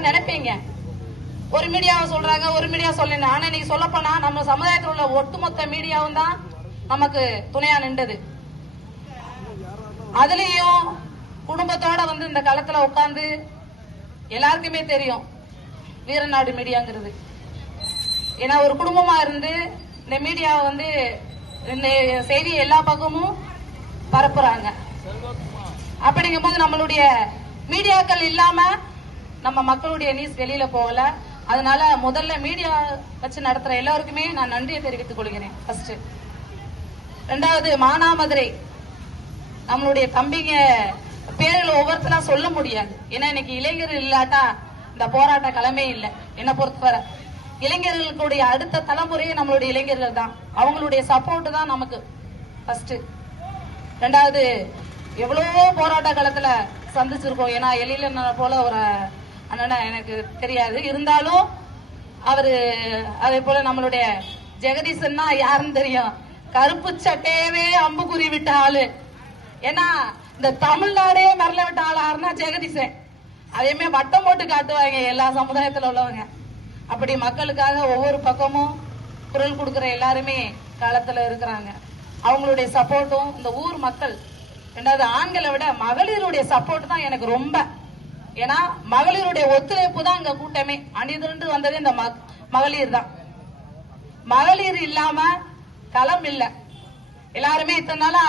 எல்லாரும் நினைப்பீங்க. ஒரு மீடியாவை சொல்றாங்க, ஒரு மீடியா சொல்ல. ஆனா இன்னைக்கு சொல்லப்போனா நம்ம சமுதாயத்தில் உள்ள ஒட்டுமொத்த மீடியாவும் தான் நமக்கு துணையா நின்றது. அதுலயும் குடும்பத்தோட இந்த களத்துல உட்கார்ந்து எல்லாருக்குமே தெரியும் வீரநாடு மீடியாங்கிறது. ஏன்னா ஒரு குடும்பமா இருந்து இந்த மீடியாவை இந்த செய்தி எல்லா பக்கமும் பரப்புறாங்க. அப்படிங்கும் போது நம்மளுடைய மீடியாக்கள் இல்லாம நம்ம மக்களுடைய நியூஸ் வெளியில போகல. அதனால முதல்ல மீடியா வச்சு நடத்துற எல்லாருக்குமே நான் நன்றியை தெரிவித்துக் கொள்கிறேன். ஃபர்ஸ்ட். ரெண்டாவது, மானாமதுரை நம்மளுடைய தம்பிங்க பேர்களை ஒவ்வொருத்தரா சொல்ல முடியாது. ஏன்னா இன்னைக்கு இளைஞர்கள் இல்லாட்டா இந்த போராட்ட களமே இல்லை. என்ன பொறுத்தவரை இளைஞர்களுடைய அடுத்த தலைமுறையே நம்மளுடைய இளைஞர்கள் தான். அவங்களுடைய சப்போர்ட் தான் நமக்கு ஃபர்ஸ்ட். ரெண்டாவது, எவ்வளவோ போராட்ட காலத்துல சந்திச்சிருக்கோம். ஏன்னா எழில போல ஒரு அண்ணனை எனக்கு தெரியாது, இருந்தாலும் அவரு அதே போல நம்மளுடைய ஜெகதீசன்னா யாருன்னு தெரியும். கருப்பு சட்டையவே அம்புக்குறி விட்ட ஆளு. ஏன்னா இந்த தமிழ்நாடே மரல விட்ட ஆள் யாருன்னா ஜெகதீசன். அதையுமே வட்டம் போட்டு காட்டுவாங்க எல்லா சமுதாயத்துல உள்ளவங்க. அப்படி மக்களுக்காக ஒவ்வொரு பக்கமும் குரல் கொடுக்கிற எல்லாருமே களத்துல இருக்கிறாங்க. அவங்களுடைய சப்போர்ட்டும் இந்த ஊர் மக்கள், ரெண்டாவது ஆண்களை விட மகளிருடைய சப்போர்ட் தான் எனக்கு ரொம்ப. ஏன்னா மகளிருடைய ஒத்துழைப்பு தான் இங்க கூட்டமே. அணிதிரண்டு வந்தது இந்த மகளிர் தான். மகளிர் இல்லாம களம் இல்ல. எல்லாருமே இத்தனை நாளா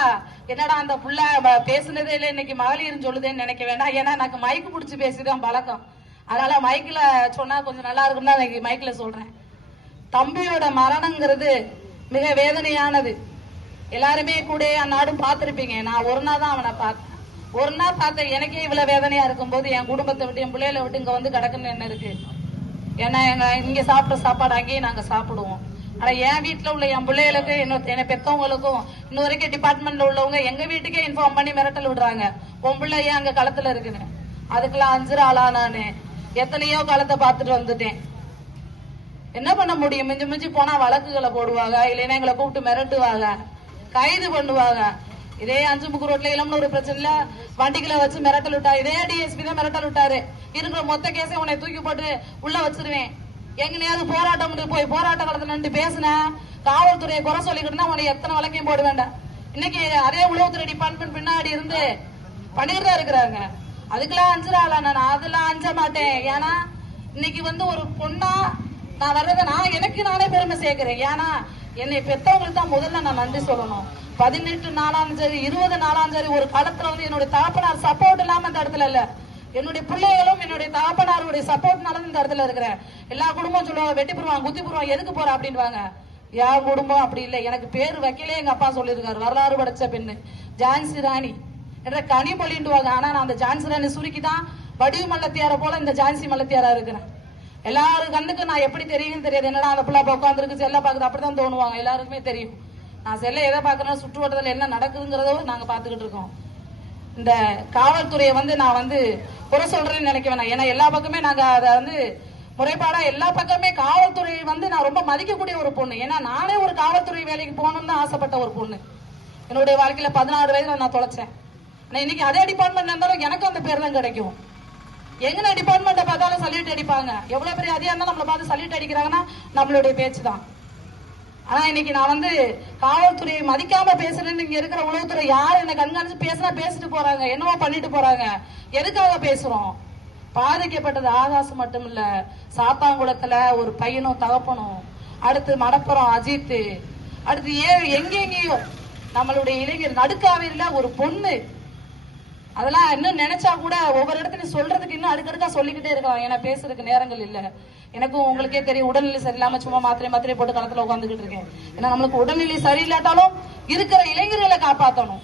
என்னடா அந்த புள்ள பேசுனதே இல்லை, இன்னைக்கு மகளிர்னு சொல்லுதேன்னு நினைக்க வேண்டாம். ஏன்னா எனக்கு மைக்கு பிடிச்சி பேசிதான் பழக்கம். அதனால மைக்கில சொன்னா கொஞ்சம் நல்லா இருக்கும் தான் இன்னைக்கு மைக்கில சொல்றேன். தம்பியோட மரணங்கிறது மிக வேதனையானது. எல்லாருமே கூட அந்நாடும் பார்த்திருப்பீங்க. நான் ஒரு நாள் தான் அவனை பார்த்தேன். ஒரு நாள் பார்த்தேன். எனக்கே இவ்வளவு வேதனையா இருக்கும் போது என் குடும்பத்தை விட்டு என் பிள்ளைகளை விட்டு இங்க கிடக்குன்னு என்ன இருக்கு. ஏன்னா இங்க சாப்பிட்ட சாப்பாடு அங்கேயும் நாங்க சாப்பிடுவோம். ஆனா என் வீட்டுல உள்ள என் பிள்ளைகளுக்கு என்னை பெத்தவங்களுக்கும் இன்னும் வரைக்கும் டிபார்ட்மெண்ட்ல உள்ளவங்க எங்க வீட்டுக்கே இன்ஃபார்ம் பண்ணி மிரட்டல் விடுறாங்க. உன் பிள்ளை ஏன் அங்க களத்துல இருக்குன்னு. அதுக்கெல்லாம் 5 ஆளா நானு எத்தனையோ காலத்தை பார்த்துட்டு வந்துட்டேன். என்ன பண்ண முடியும்? மிஞ்சி மிஞ்சி போனா வழக்குகளை போடுவாங்க, இல்லைன்னா எங்களை கூப்பிட்டு மிரட்டுவாங்க, கைது பண்ணுவாங்க. இதே அஞ்சுமுக்கு ரோட்ல இளம்னு ஒரு பிரச்சனைல வண்டிகளை வச்சு மிரட்டல் விட்டா. இதே டிஎஸ்பி தான் மிரட்டல் விட்டாரு. இருக்கிற மொத்த கேஸை உன்னை தூக்கி போட்டு உள்ள வச்சிருவேன். எங்கனையாவது போராட்டம் போய் போராட்ட காலத்துல நின்று பேசின காவல்துறையை குறை சொல்லிக்கிட்டு உன்னை எத்தனை வழக்கையும் போட வேண்டாம். இன்னைக்கு அதே உளவுத்துறை டிபார்ட்மெண்ட் பின்னாடி இருந்து பண்ணிட்டு தான் இருக்கிறாங்க. அதுக்கெல்லாம் 5 ஆளா நான் அதெல்லாம் அஞ்ச மாட்டேன். ஏன்னா இன்னைக்கு ஒரு பொண்ணா நான் வர்றதை நான் எனக்கு நானே பெருமை சேர்க்கிறேன். ஏன்னா என்னை பெற்றவங்களுக்கு தான் முதல்ல நான் நன்றி சொல்லணும். 18 நாளாம் சரி 20 நாளாம் சரி ஒரு காலத்துல என்னுடைய தகப்பனார் சப்போர்ட் இல்லாம இந்த இடத்துல இல்ல. என்னுடைய பிள்ளைகளும் என்னுடைய தகப்பனாருடைய சப்போர்ட்னால இந்த இடத்துல இருக்கிறேன். எல்லா குடும்பம் சொல்லுவாங்க வெட்டி போடுவாங்க குத்தி போடுவாங்க எதுக்கு போற அப்படின்வாங்க. என் குடும்பம் அப்படி இல்லை. எனக்கு பேர் வைக்கலே எங்க அப்பா சொல்லியிருக்காரு. வரலாறு படைச்ச பெண்ணு ஜான்சி ராணி என்ற கனி மொழிண்டுவாங்க. ஆனா நான் அந்த ஜான்சி ராணி சுருக்கிதான் வடிவு மல்லத்தியார போல இந்த ஜான்சி மல்லத்தியாரா இருக்கிறேன். எல்லாரும் கண்ணுக்கு நான் எப்படி தெரியும் தெரியாது. என்னடா அந்த பிள்ளை உட்காந்துருக்கு செல்ல பாக்குது அப்படிதான் தோணுவாங்க. எல்லாருக்குமே தெரியும் நான் செல்ல எதை பாக்குறேன்னா சுற்று வட்டத்தில் என்ன நடக்குதுங்கிறதோ நாங்க பாத்துக்கிட்டு இருக்கோம். இந்த காவல்துறையை நான் குறை சொல்றேன்னு நினைக்க வேணாம். ஏன்னா எல்லா பக்கமே நாங்க அதை முறைப்பாடா எல்லா பக்கமே காவல்துறை நான் ரொம்ப மதிக்கக்கூடிய ஒரு பொண்ணு. ஏன்னா நானே ஒரு காவல்துறை வேலைக்கு போகணும்னு ஆசைப்பட்ட ஒரு பொண்ணு. என்னுடைய வாழ்க்கையில 16 வயதுல நான் தொலைச்சேன். இன்னைக்கு அதே டிபார்ட்மெண்ட் இருந்தாலும் எனக்கு அந்த பேர் தான் கிடைக்கும். எங்க டிபார்ட்மெண்ட்டை பார்த்தாலும் சல்யூட் அடிப்பாங்க. எவ்வளவு பெரிய அதிகாரம் இருந்தாலும் நம்மளை பார்த்து சல்யூட் அடிக்கிறாங்கன்னா நம்மளுடைய பேச்சு தான். ஆனா இன்னைக்கு நான் காவல்துறையை மதிக்காம பேசுறேன்னு இங்க இருக்கிற உளவுத்துறை யாரு என்ன கண்காணிச்சு பேசினா பேசிட்டு போறாங்க, என்னவோ பண்ணிட்டு போறாங்க. எதுக்காக பேசுறோம்? பாதிக்கப்பட்டது ஆகாசம் மட்டும் இல்ல, சாத்தாங்குளத்துல ஒரு பையனும் தகப்பனும், அடுத்து மடப்புறம் அஜித், அடுத்து எங்கெங்கேயோ நம்மளுடைய இளைஞர், நடுக்காவிரில ஒரு பொண்ணு. அதெல்லாம் இன்னும் நினைச்சா கூட ஒவ்வொரு இடத்துலயும் சொல்றதுக்கு இன்னும் அடுக்கடுக்கா சொல்லிக்கிட்டே இருக்கலாம். ஏன்னா பேசுறதுக்கு நேரங்கள் இல்ல. எனக்கும் உங்களுக்கே தெரியும் உடல்நிலை சரியில்லாம சும்மா மாத்திரை போட்டு களத்துல உட்காந்துக்கிட்டு இருக்கேன். ஏன்னா நம்மளுக்கு உடல்நிலை சரியில்லாட்டாலும் இருக்கிற இளைஞர்களை காப்பாற்றணும்.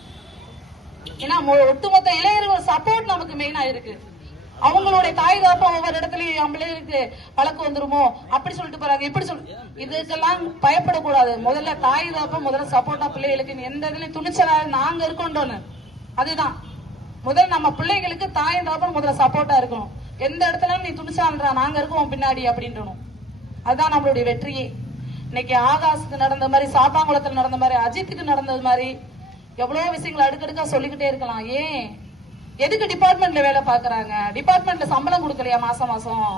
ஏன்னா ஒட்டுமொத்த இளைஞர்கள் சப்போர்ட் நமக்கு மெயினா இருக்கு. அவங்களுடைய தாய் தாப்பா ஒவ்வொரு இடத்துலயும் என் பிள்ளைகளுக்கு பழக்கம் வந்துருமோ அப்படி சொல்லிட்டு போறாங்க, இப்படி இதுக்கெல்லாம் பயப்படக்கூடாது. முதல்ல தாய் தாப்பா முதல்ல சப்போர்ட்டா பிள்ளைகளுக்கு எந்த இதுலயும் துணிச்சலா நாங்க இருக்கோம்னு அதுதான் முதல் நம்ம பிள்ளைகளுக்கு தாய் தாப்பா முதல்ல சப்போர்ட்டா இருக்கணும். எந்த இடத்துல நீ துணிச்சான்றா நாங்க இருக்கோம் பின்னாடி அப்படின்றணும். அதுதான் நம்மளுடைய வெற்றியே. இன்னைக்கு ஆகாசத்துக்கு நடந்த மாதிரி, சாத்தாங்குளத்தில் நடந்த மாதிரி, அஜித்துக்கு நடந்தது மாதிரி எவ்வளவு விஷயங்கள் அடுக்கடுக்கா சொல்லிக்கிட்டே இருக்கலாம். ஏன் எதுக்கு டிபார்ட்மெண்ட்ல வேலை பாக்குறாங்க? டிபார்ட்மெண்ட்ல சம்பளம் கொடுக்கலையா? மாசம் மாசம்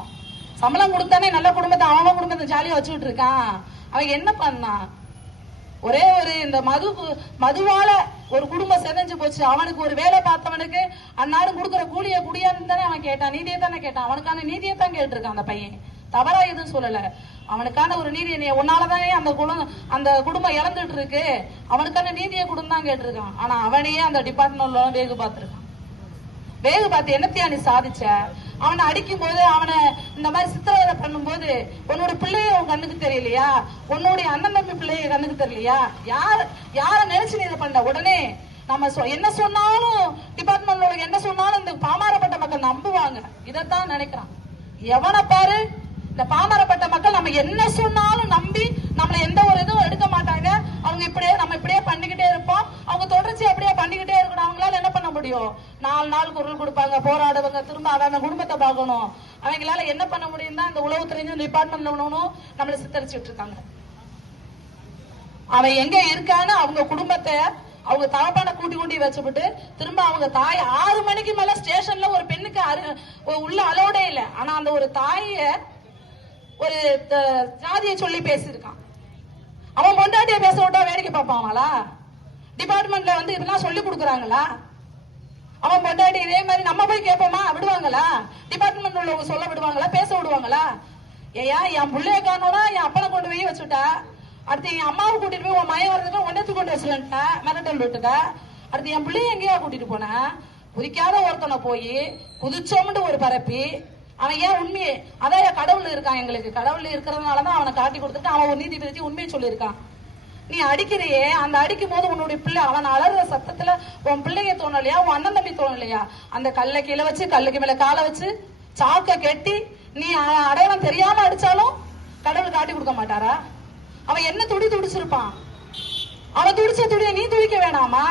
சம்பளம் கொடுத்தானே நல்ல குடும்பத்தை அவன் குடும்பத்தை ஜாலியா வச்சுக்கிட்டு இருக்கான். அவன் என்ன பண்ணான்? ஒரே ஒரு இந்த மதுவால ஒரு குடும்பம் செதஞ்சு போச்சு. அவனுக்கு ஒரு வேலை பார்த்தவனுக்கு அந்நாடு கொடுக்குற கூலிய குடியான்னு தானே அவன் கேட்டான், நீதியை தானே கேட்டான். அவனுக்கான நீதியை தான் கேட்டிருக்கான் அந்த பையன். தவறா எதுவும் சொல்லல. அவனுக்கான ஒரு நீதியை உன்னாலதானே அந்த குடும்பம் இழந்துட்டு இருக்கு, அவனுக்கான நீதியை கொடுன்னு தான் கேட்டிருக்கான். ஆனா அவனையே அந்த டிபார்ட்மெண்ட்ல வேகு பார்த்திருக்கான். வேகு பார்த்து என்னத்தையா நீ சாதிச்ச? அவனை அடிக்கும் போது, அவனை இந்த மாதிரி சித்திரவதை பண்ணும் போது உன்னோட பிள்ளைய உன் கண்ணுக்கு தெரியலையா? உன்னுடைய அண்ணன் தம்பி பிள்ளைய கண்ணுக்கு தெரியலையா? யார நினைச்சு நீ இதை பண்ண? உடனே நம்ம என்ன சொன்னாலும் டிபார்ட்மெண்ட்ல என்ன சொன்னாலும் இந்த பாமரப்பட்ட மக்கள் நம்புவாங்க. இதைத்தான் நினைக்கிறான். எவனை பாரு, இந்த பாமரப்பட்ட மக்கள் நம்ம என்ன சொன்னாலும் நம்பி நம்மள எந்த ஒரு இதுவும் எடுக்க மாட்டாங்க. அவங்க நம்ம இப்படியே பண்ணிக்கிட்டே இருப்போம். அவங்க தொடர்ச்சி அப்படியே பண்ணிக்கிட்டே இருக்கணும். அவங்களால என்ன பண்ண முடியும்? 4 நாள் குரல் கொடுப்பாங்க, போராடுவாங்க, திரும்ப அவன் குடும்பத்தை பார்க்கணும். அவங்களால என்ன பண்ண முடியும் தான் இந்த உளவுத்துறையும் டிபார்ட்மெண்ட்ல நம்மள சித்தரிச்சுட்டு இருக்காங்க. அவன் எங்க இருக்கான்னு அவங்க குடும்பத்தை அவங்க தகப்பான கூட்டி வச்சுவிட்டு திரும்ப அவங்க தாய் 6 மணிக்கு மேல ஸ்டேஷன்ல ஒரு பெண்ணுக்கு உள்ள அலோடே இல்ல. ஆனா அந்த ஒரு தாய ஒரு ஜாதியை சொல்லி பேசியிருக்கான். அவன் பொண்டாட்டிய பேச விட்டா வேடிக்கை பார்ப்பாங்களா? டிபார்ட்மெண்ட்ல இதெல்லாம் சொல்லி கொடுக்குறாங்களா? அவன் பொண்டாட்டி இதே மாதிரி நம்ம போய் கேட்போமா? விடுவாங்களா? டிபார்ட்மெண்ட் உள்ளவங்க சொல்ல விடுவாங்களா? பேச விடுவாங்களா? ஏயா என் பிள்ளைய காணோனா என் அப்பனை கொண்டு போய் வச்சுட்டா, அடுத்து என் அம்மாவை கூட்டிட்டு போய் உன் மயம் வரதுக்கு ஒன்னத்து கொண்டு வச்சுட்டா, மிரட்டல் விட்டுட்டா, அடுத்து என் பிள்ளைய எங்கேயா கூட்டிட்டு போன? குதிக்காத ஒருத்தனை போய் குதிச்சோம்னு ஒரு பரப்பி அவன் ஏன் உண்மையே அதான் கடவுள் இருக்கான். எங்களுக்கு கடவுள் இருக்கிறதுனாலதான் அவனை காட்டி கொடுத்துட்டு அவன் ஒரு நீதிபதி உண்மையை சொல்லியிருக்கான். நீ அடிக்கிறையே, அந்த அடிக்கும் போது உன்னுடைய பிள்ளை அவன் அலற சத்தத்துல உன் பிள்ளைங்க தோணலையா? உன் அண்ணன் தம்பி தோணலையா? அந்த கல்லை கீழே வச்சு கல்லுக்கு மேல காலை வச்சு சாக்க கெட்டி நீ அடையாளம் தெரியாம அடிச்சாலும் கடவுள் காட்டி கொடுக்க மாட்டாரா? அவன் என்ன துடிச்சிருப்பான்? அவன் துடிச்ச துடிய நீ துடிக்க வேணாமா?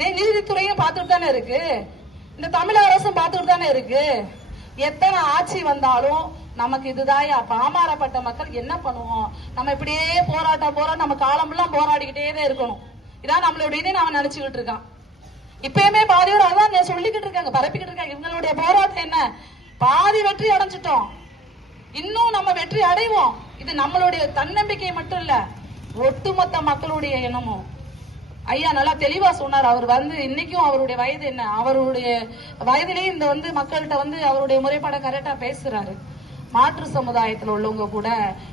நீதித்துறையும் பார்த்துட்டு தானே இருக்கு, இந்த தமிழக அரசும் பார்த்துட்டு தானே இருக்கு. எத்தனை ஆட்சி வந்தாலும் நமக்கு இதுதாயா பாமரப்பட்ட மக்கள் என்ன பண்ணுவோம்? நம்ம இப்படியே போராட்டம் நம்ம காலமெல்லாம் போராடிக்கிட்டே தான் இருக்கணும். இதான் நம்மளுடைய இதை அவன் நினைச்சுக்கிட்டு இருக்கான். இப்பயுமே பாதி பேர் அதான் சொல்லிக்கிட்டு இருக்காங்க, பரப்பிக்கிட்டு இருக்காங்க. இவங்களுடைய போராட்டம் என்ன? பாதி வெற்றி அடைஞ்சிட்டோம், இன்னும் நம்ம வெற்றி அடைவோம். இது நம்மளுடைய தன்னம்பிக்கை மட்டும் இல்ல, ஒட்டுமொத்த மக்களுடைய எண்ணமும். ஐயா நல்லா தெளிவா சொன்னார். அவர் இன்னைக்கும் அவருடைய வயது என்ன, அவருடைய வயதிலேயே இந்த மக்கள்கிட்ட அவருடைய முறைப்பாட கரெக்டா பேசுறாரு. மாற்று சமுதாயத்தில் உள்ளவங்க கூட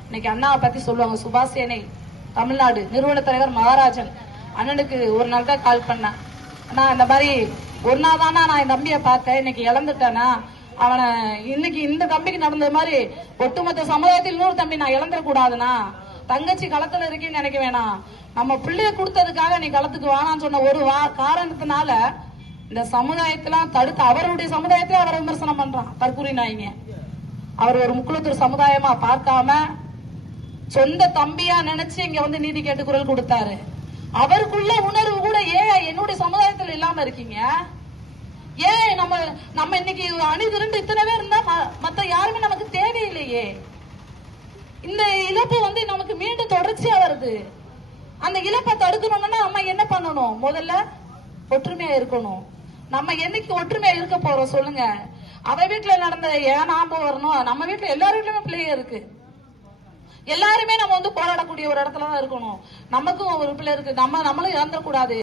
இன்னைக்கு அண்ணாவை பத்தி சொல்லுவாங்க. சுபாஷ் சேனை தமிழ்நாடு நிறுவன தலைவர் மகாராஜன் அண்ணனுக்கு ஒரு நாள் தான் கால் பண்ணேன். ஆனா இந்த மாதிரி ஒரு நாள் தானா நான் என் தம்பியை பார்த்தேன், இன்னைக்கு இழந்துட்டேனா, அவனை இன்னைக்கு இந்த தம்பிக்கு நடந்த மாதிரி ஒட்டுமொத்த சமுதாயத்தில் இன்னொரு தம்பி நான் இழந்துடக்கூடாதுனா, தங்கச்சி களத்துல இருக்கேன்னு நினைக்க வேணாம். நம்ம பிள்ளைய கொடுத்ததுக்காக நீ களத்துக்கு வானான்னு சொன்ன ஒரு காரணத்தினால இந்த சமுதாயத்தெல்லாம் தடுத்து அவருடைய சமுதாயத்திலே அவரை விமர்சனம் பண்றான் தற்கூரி நாயிங்க. அவர் ஒரு முக்குளத்தூர் சமுதாயமா பார்க்காம சொந்த தம்பியா நினைச்சு இங்க நீதி கேட்டு குரல் கொடுத்தாரு. அவருக்குள்ள உணர்வு கூட ஏன் என்னுடைய சமுதாயத்தில் இல்லாம இருக்கீங்க? ஏன் நம்ம இன்னைக்கு அணி திரண்டு இத்தனை பேர் இருந்தா மத்த யாருமே நமக்கு தேவையில்லையே. இந்த இழப்பு நமக்கு மீண்டும் தொடர்ச்சியா வருது. அந்த இழப்பை தடுக்கணும்னா நம்ம என்ன பண்ணணும்? முதல்ல ஒற்றுமையா இருக்கணும். நம்ம என்னைக்கு ஒற்றுமையா இருக்க போறோம் சொல்லுங்க? அவ வீட்டுல நடந்த ஏன் ஞாபகம் வரணும்? நம்ம வீட்டுல எல்லார் வீட்லயுமே பிள்ளைங்க இருக்கு. எல்லாருமே நம்ம போராடக்கூடிய ஒரு இடத்துலதான் இருக்கணும். நமக்கும் ஒரு பிள்ளை இருக்கு, நம்மளும் இழந்துடக்கூடாது.